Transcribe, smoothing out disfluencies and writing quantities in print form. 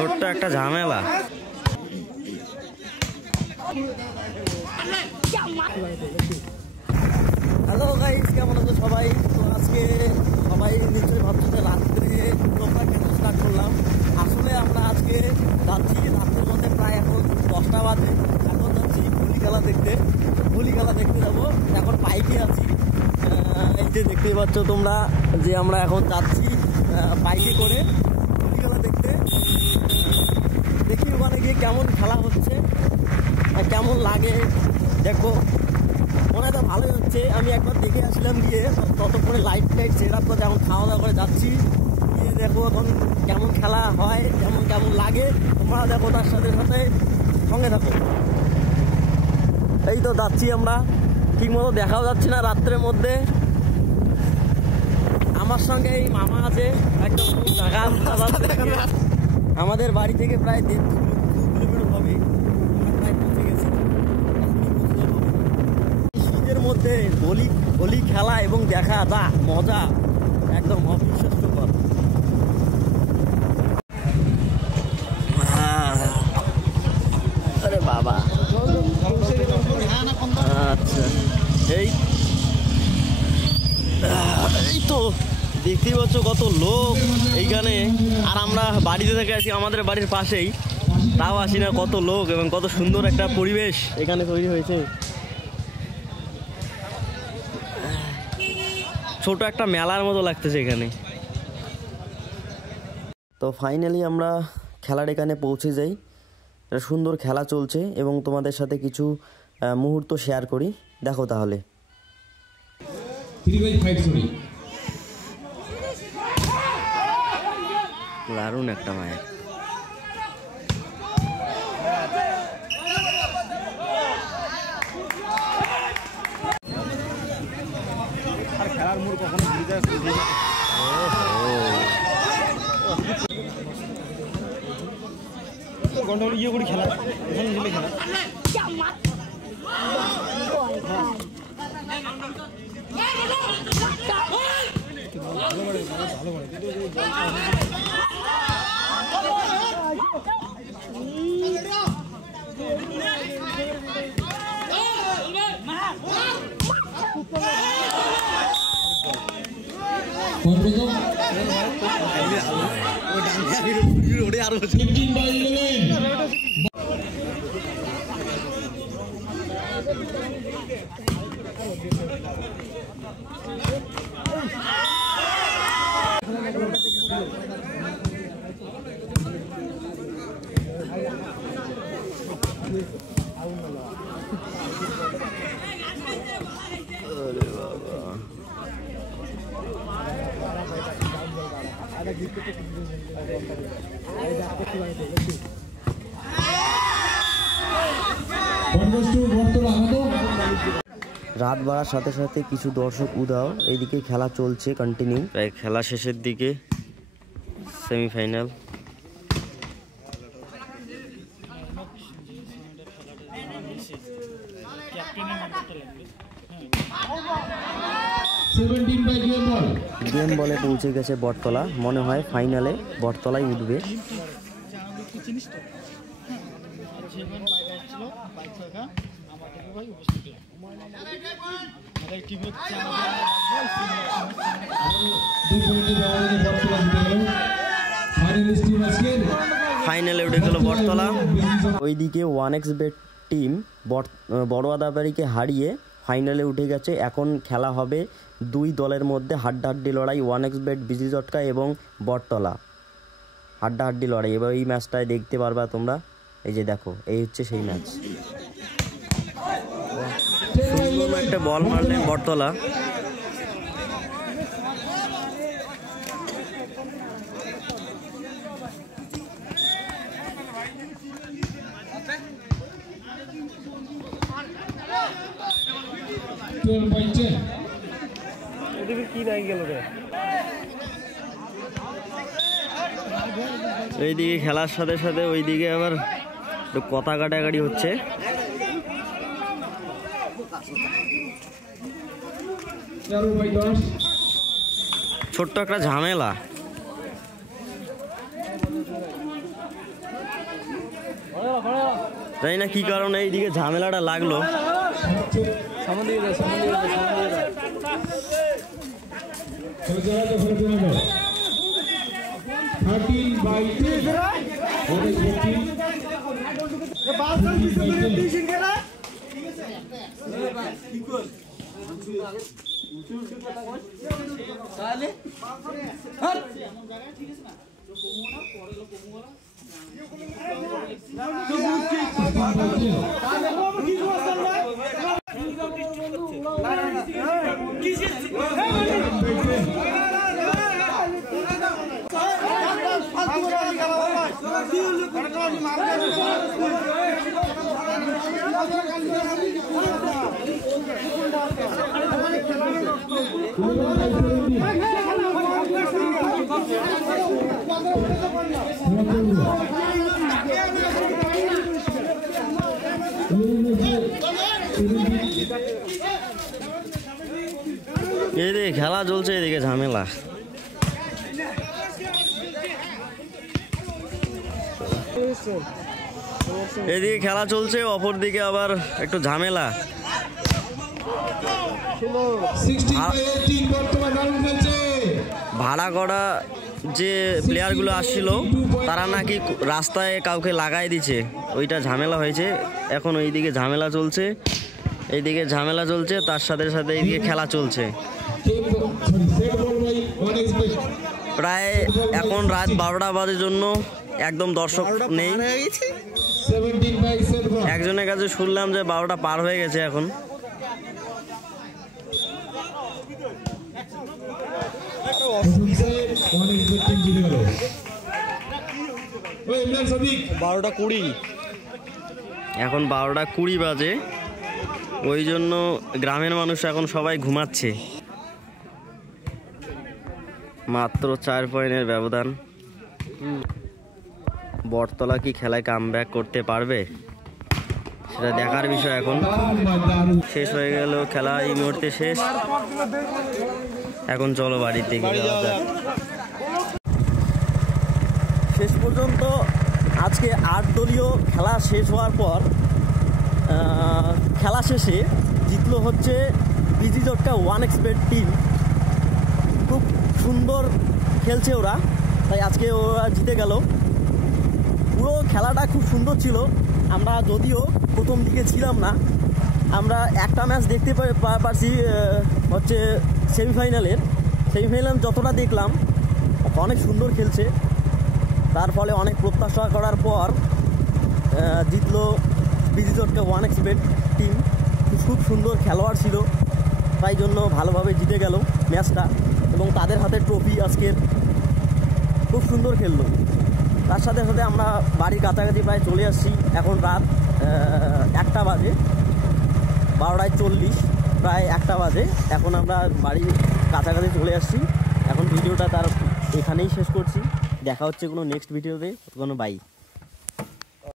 ছোট্ট একটা ঝামেলা। হ্যালো গাইস, কেমন আছো সবাই? তো আজকে সবাই নিশ্চয়ই ভাবছো যে রাত্রে তোমরা কেন স্টার্ট করলাম। আসলে আমরা আজকে যাচ্ছি রাত্রের মধ্যে, প্রায় এখন 10টা বাজে। এখন যাচ্ছি ভলি খেলা দেখতে। ভলি খেলা দেখতে যাবো, এখন বাইকে আছি। এই যে দেখতেই পাচ্ছ তোমরা যে আমরা এখন যাচ্ছি বাইকে করে ভলি খেলা দেখতে। দেখি ওখানে গিয়ে কেমন খেলা হচ্ছে, কেমন লাগে দেখবো। মনে হয় ভালোই হচ্ছে। আমি একবার দেখে আসলাম গিয়ে, ততক্ষণে লাইট সেট আপ করে এখন খাওয়া দাওয়া করে যাচ্ছি। গিয়ে দেখো এখন কেমন খেলা হয়, কেমন লাগে। তোমরা দেখো, তার সাথে সাথে সঙ্গে থাকো। এই তো যাচ্ছি আমরা, ঠিক মতো দেখাও যাচ্ছে না রাত্রের মধ্যে। আমার সঙ্গে এই মামা আছে, একদম আমাদের বাড়ি থেকে প্রায় 2 কিলোমিটার হবে। প্রায় পৌঁছে গেছি। শীতের মধ্যে হোলি খেলা এবং দেখা যা মজা, একদম অবিশ্বাস্যকর। আরে বাবা, আচ্ছা এই তো দেখতেই পাচ্ছ কত লোক এইখানে। আর আমরা বাড়িতে থেকে আছি, আমাদের বাড়ির পাশেই, তাও আসি না। কত লোক এবং কত সুন্দর একটা পরিবেশ এখানে তৈরি হয়েছে। ছোট একটা মেলার মতো লাগতেছে এখানে। তো ফাইনালি আমরা খেলার এখানে পৌঁছে যাই। একটা সুন্দর খেলা চলছে এবং তোমাদের সাথে কিছু মুহূর্ত শেয়ার করি, দেখো তাহলে। দারুণ একটা মায়ের। খেলার মোড় কখনো গন্ডগোল ইয়ে করে খেলা, এখানে মিলে খেলা। রাত বাড়ার সাথে সাথে কিছু দর্শক উধাও। এইদিকে খেলা চলছে কন্টিনিউ, প্রায় খেলা শেষের দিকে। সেমিফাইনাল। গেম বলে পৌঁছে গেছে বটতলা। মনে হয় ফাইনালে বটতলাই উঠবে। ফাইনালে উঠে গেল বটতলা। ওইদিকে 1xBet টিম বড়োয়াদাবাড়িকে হারিয়ে ফাইনালে উঠে গেছে। এখন খেলা হবে 2 দলের মধ্যে হাড্ডাহাড্ডি লড়াই। 1xBet বিজি জটকা এবং বটতলা হাড্ডাহাড্ডি লড়াই। এবার এই ম্যাচটায় দেখতে পারবা তোমরা। এই যে দেখো, এই হচ্ছে সেই ম্যাচ। সুন্দর একটা বল মারলেন বটতলা। এইদিকে খেলার সাথে সাথে ওইদিকে আবার কথা কাটাকাটি হচ্ছে। ছোট্ট একটা ঝামেলা। জানি না কি কারণে এইদিকে ঝামেলাটা লাগলো। এদিকে খেলা চলছে, এদিকে ঝামেলা। এদিকে খেলা চলছে, অপর দিকে আবার একটু ঝামেলা। ভাড়া করা যে প্লেয়ারগুলো আসছিল তারা নাকি রাস্তায় কাউকে লাগাই দিচ্ছে, ওইটা ঝামেলা হয়েছে। এখন ওইদিকে ঝামেলা চলছে, এইদিকে ঝামেলা চলছে, তার সাথে সাথে এইদিকে খেলা চলছে। প্রায় এখন রাত 12টা বাজে জন্য একদম দর্শক নেই। একজনের কাছে শুনলাম যে 12টা পার হয়ে গেছে এখন। এখন 12টা 20 বাজে, ওই জন্য গ্রামের মানুষ এখন সবাই ঘুমাচ্ছে। মাত্র 4 পয়েন্টের ব্যবধান। বটতলা কি খেলায় কামব্যাক করতে পারবে সেটা দেখার বিষয়। এখন শেষ হয়ে গেল খেলা, এই মুহূর্তে শেষ। এখন চলো বাড়িতে গিয়ে যাওয়া যাক। শেষ পর্যন্ত আজকে 8 দলীয় খেলা শেষ হওয়ার পর খেলা শেষে জিতলো হচ্ছে বিজি জটকা 1xbet টিম। খুব সুন্দর খেলছে ওরা, তাই আজকে ওরা জিতে গেল। পুরো খেলাটা খুব সুন্দর ছিল। আমরা যদিও প্রথম দিকে ছিলাম না, আমরা একটা ম্যাচ দেখতে পারছি হচ্ছে সেমিফাইনাল যতটা দেখলাম অনেক সুন্দর খেলছে। তার ফলে অনেক প্রত্যাশা করার পর জিতলো বিজি জটকা 1xbet টিম। খুব সুন্দর খেলোয়াড় ছিল, তাই জন্য ভালোভাবে জিতে গেল ম্যাচটা, এবং তাদের হাতে ট্রফি আজকের। খুব সুন্দর খেললো। তার সাথে সাথে আমরা বাড়ির কাছাকাছি প্রায় চলে আসছি। এখন রাত 1টা বাজে, 12:40, প্রায় 1টা বাজে। এখন আমরা বাড়ির কাছাকাছি চলে আসছি। এখন ভিডিওটা তার এখানেই শেষ করছি। দেখা হচ্ছে কোনো নেক্সট ভিডিওতে। কোনো বাই।